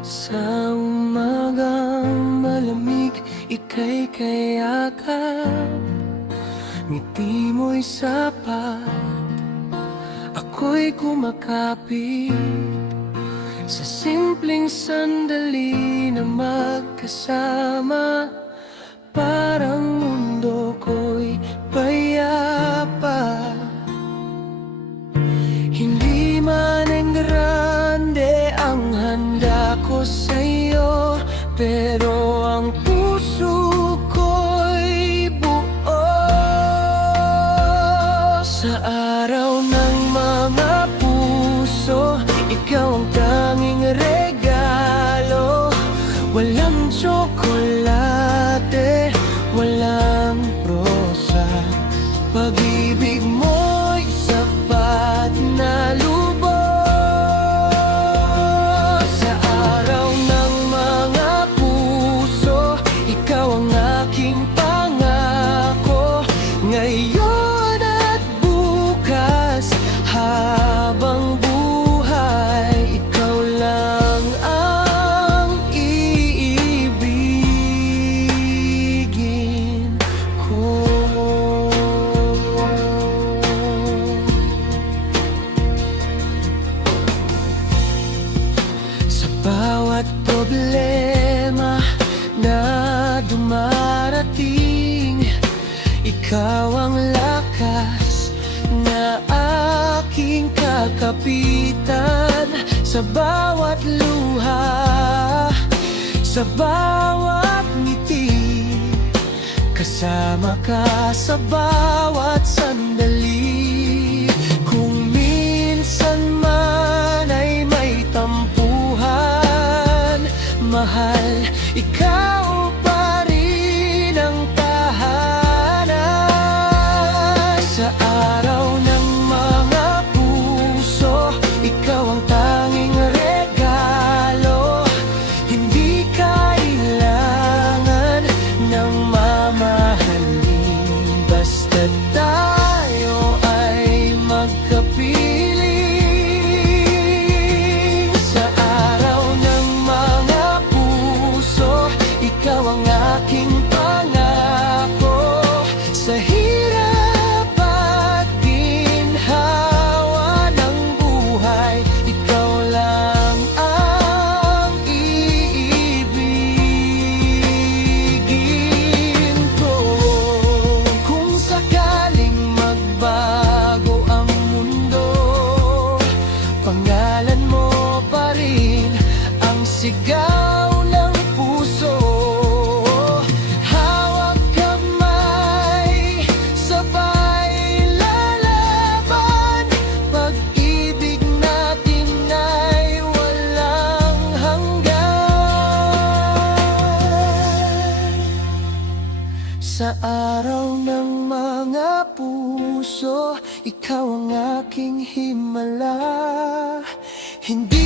Sa umagang malamig, ika'y kayakap. Ngiti mo'y sapat, ako'y kumakapit. Sa simpleng sandali na magkasama, parang mundo ko'y payapa. Hindi man ang grande ang handa ko sa'yo, pero ang puso ko'y buo. Sa araw ng mga puso, ikaw ang tanging regalo. Walang tsokolate, walang prosa. Pag-ibig mo'y sapat na lubos. Sa araw ng mga puso, ikaw ang aking pangako. Ngayon at bukas, habang buhay, ikaw lang ang iibigin ko. Sa bawat problema na dumarating, ikaw ang lakas na aking kakapitan. Sa bawat luha, sa bawat ngiti, kasama ka sa bawat sandali. Kung minsan man ay may tampuhan, mahal, ikaw pa rin ang tahanan. Sa araw ng mga puso, ikaw ang tanging regalo. Hindi kailangan ng mamahalin, basta tayo ay magkapiling. Sa araw ng mga puso, ikaw ang aking pangako. Sa hirap at ginhawa ng buhay, ikaw lang ang iibigin ko. Kung sakaling magbago ang mundo, pangalan mo pa rin ang sigaw ng puso. Hawak kamay, sabay lalaban. Pag-ibig natin ay walang hanggan. Sa araw ng mga puso, ikaw ang aking himala. Hindi